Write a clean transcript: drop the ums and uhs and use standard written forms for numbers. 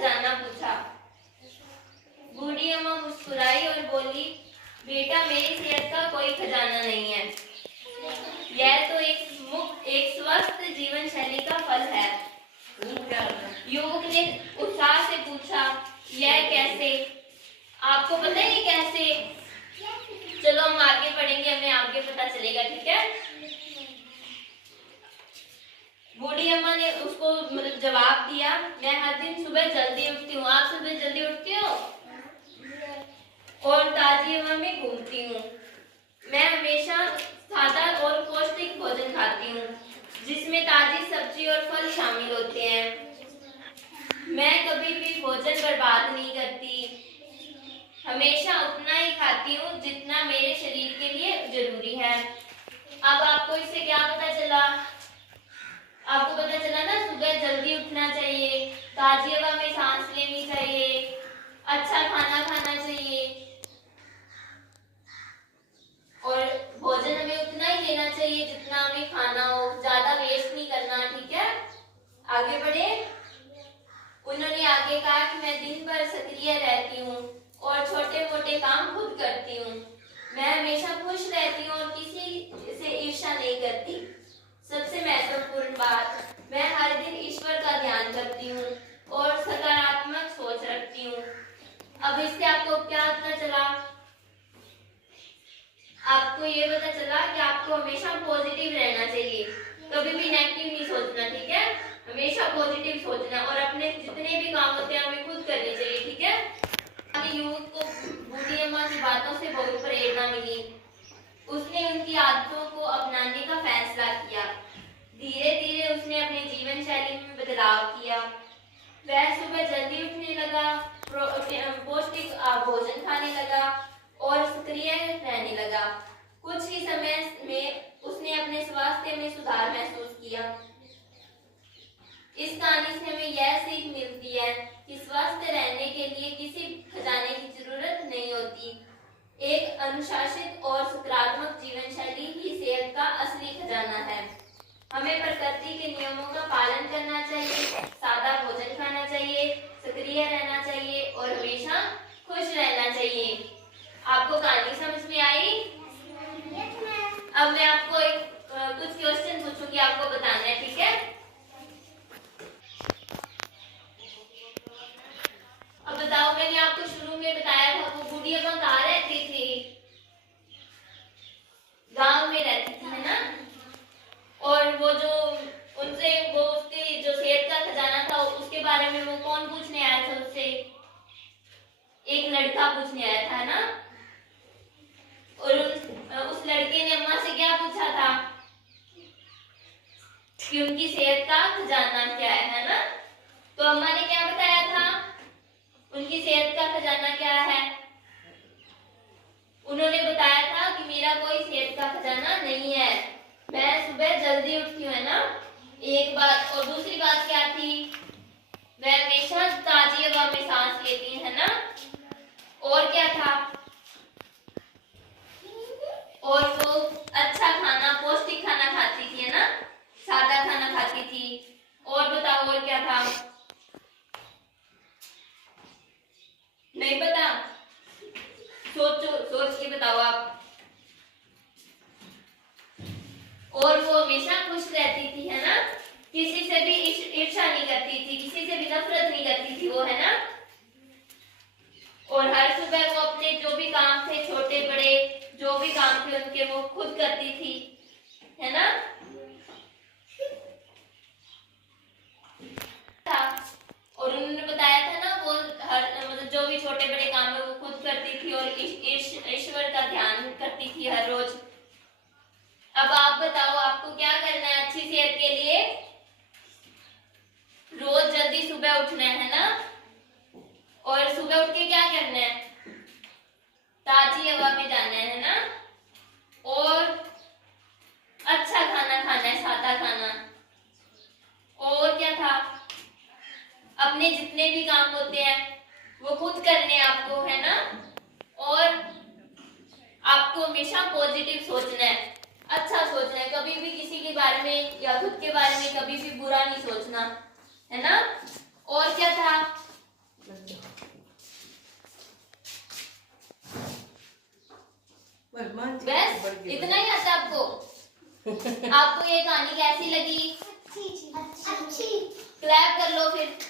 खजाना पूछा। बूढ़ी अम्मा मुस्कुराई और बोली, बेटा मेरी सेहत का कोई खजाना नहीं है, यह तो एक स्वस्थ जीवन शैली का फल है। युवक ने उत्साह से पूछा, यह कैसे? आपको पता है ये कैसे? चलो हम आगे पढ़ेंगे, हमें आगे पता चलेगा, ठीक है। बूढ़ी अम्मा ने उसको जवाब दिया, मैं हर दिन सुबह जल्दी उठती हूँ। आप सुबह जल्दी उठती हो? और ताजी हवा में घूमती हूँ। मैं हमेशा सादा और पौष्टिक भोजन खाती हूँ, जिसमें ताजी सब्जी और फल शामिल होते हैं। मैं कभी भी भोजन बर्बाद नहीं करती, हमेशा उतना ही खाती हूँ जितना मेरे शरीर के लिए जरूरी है। अब आपको इससे क्या पता चला? आपको पता चला ना, सुबह जल्दी उठना चाहिए, ताजी हवा में सांस लेनी चाहिए, अच्छा खाना खाना चाहिए और भोजन हमें उतना ही लेना चाहिए जितना हमें खाना हो, ज्यादा वेस्ट नहीं करना, ठीक है। आगे बढ़े। उन्होंने आगे कहा कि मैं दिन भर सक्रिय रहती हूँ और छोटे मोटे काम खुद करती हूँ। मैं हमेशा खुश रहती हूँ और किसी से ईर्ष्या नहीं करती। सबसे महत्वपूर्ण बात, मैं हर दिन ईश्वर का ध्यान करती हूँ और सकारात्मक सोच रखती हूँ। अब इससे आपको क्या पता चला? आपको ये पता चला कि आपको हमेशा पॉजिटिव रहना चाहिए, कभी भी नेगेटिव नहीं सोचना, ठीक है। हमेशा पॉजिटिव सोचना और अपने जितने भी काम होते हैं हमें खुद करने चाहिए, ठीक है। आगे युवक को बूढ़ी अम्मा की बातों से बहुत प्रेरणा मिली। उसने उनकी आदतों को अपनाने का फैसला किया। धीरे धीरे उसने अपने जीवन शैली में बदलाव किया। वह सुबह जल्दी उठने लगा, पौष्टिक भोजन खाने लगा और सक्रिय रहने लगा। कुछ ही समय में उसने अपने स्वास्थ्य में सुधार महसूस किया। इस कहानी से हमें यह सीख मिलती है कि स्वस्थ रहने के लिए किसी खजाने की जरूरत नहीं होती। एक अनुशासित और सकारात्मक जीवन शैली ही सेहत का असली खजाना है। हमें प्रकृति के नियमों का पालन करना चाहिए, सादा भोजन खाना चाहिए, सक्रिय रहना चाहिए और हमेशा खुश रहना चाहिए। आपको कहानी समझ में आई? अब मैं आपको कुछ क्वेश्चन पूछूंगी, आपको बताना है, ठीक है। अब बताओ, मैंने आपको शुरू में बताया था वो बूढ़ी अम्मा कहाँ रहती थी? गांव में रहती थी, है ना। और वो जो उनसे वो उसकी जो सेहत का खजाना था उसके बारे में वो कौन पूछने आया था उससे? एक लड़का पूछने आया था ना। और उस लड़के ने अम्मा से क्या पूछा था कि उनकी सेहत का खजाना क्या है ना। तो अम्मा ने क्या बताया था? उनकी सेहत का खजाना क्या है? उन्होंने बताया था कि मेरा कोई सेहत का खजाना नहीं है, मैं सुबह जल्दी उठती हूँ, है ना, एक बात। और दूसरी बात क्या थी? मैं हमेशा ताजी हवा में सांस लेती हूँ, है ना। और क्या था? और वो अच्छा खाना, पौष्टिक खाना खाती थी, है ना, सादा खाना खाती थी। और बताओ और क्या था? नहीं पता? सोचो, सोच के बताओ आप। और वो हमेशा खुश रहती थी, है ना, किसी से भी ईर्ष्या नहीं करती थी, किसी से भी नफरत नहीं करती थी वो, है ना। और हर सुबह वो अपने जो भी काम थे, छोटे बड़े जो भी काम थे उनके, वो खुद करती थी, है ना। और उन्होंने बताया था ना, वो हर मतलब जो भी छोटे बड़े काम है वो खुद करती थी और ईश्वर का ध्यान करती थी हर रोज। अब आप बताओ, आपको क्या करना है अच्छी सेहत के लिए? रोज जल्दी सुबह उठना है ना, और सुबह उठ के क्या करना है? ताजी हवा में जाना है ना, और अच्छा खाना खाना है, सादा खाना। और क्या था? अपने जितने भी काम होते हैं वो खुद करने हैं आपको, है ना। और आपको हमेशा पॉजिटिव सोचना है, अच्छा सोचना है, कभी भी किसी के बारे में या खुद के बारे में कभी भी बुरा नहीं सोचना, है ना। और क्या था? बस इतना ही आता आपको? आपको ये कहानी कैसी लगी? अच्छी। क्लैप कर लो फिर।